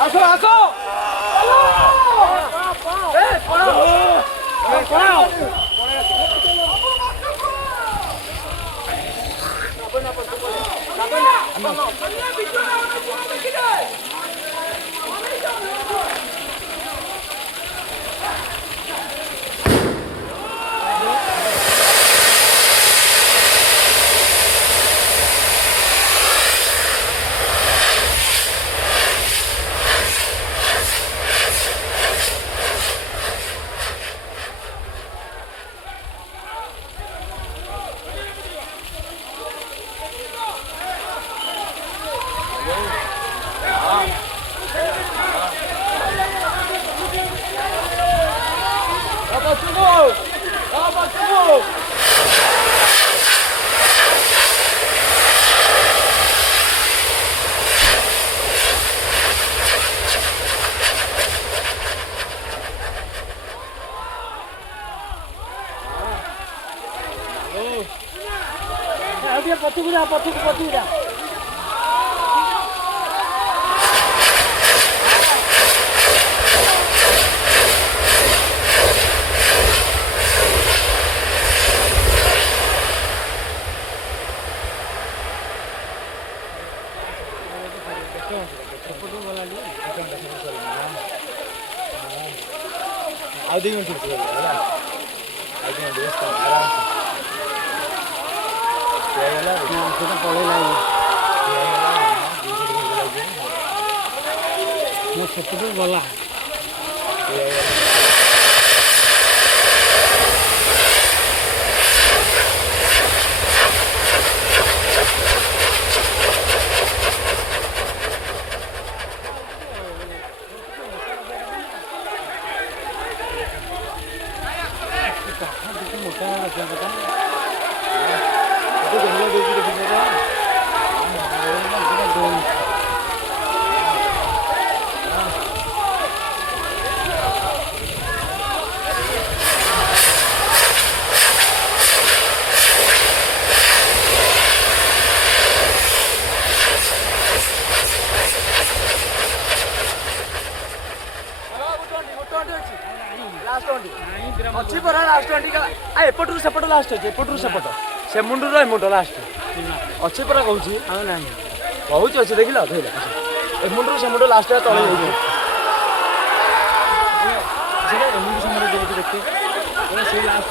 আসো আসো ପଛକୁ ଯା ଆଉ 2 ମିନିଟ୍ ହେଲା ଆଉ 2 ମିନିଟ୍ ଆରାମ ସେ ପଳେଇଲା ମୋ ସେପଟୁ ଗଲା अच्छी पर लास्ट ट्वेंटी का एपटू सेपट लास्ट अच्छे एपटू सेपट से मुंड मुंड लास्ट अच्छी पर कहूँ कहूँ अच्छे देख लो ए मुंड से मुंड लास्ट तले देखिए लास्ट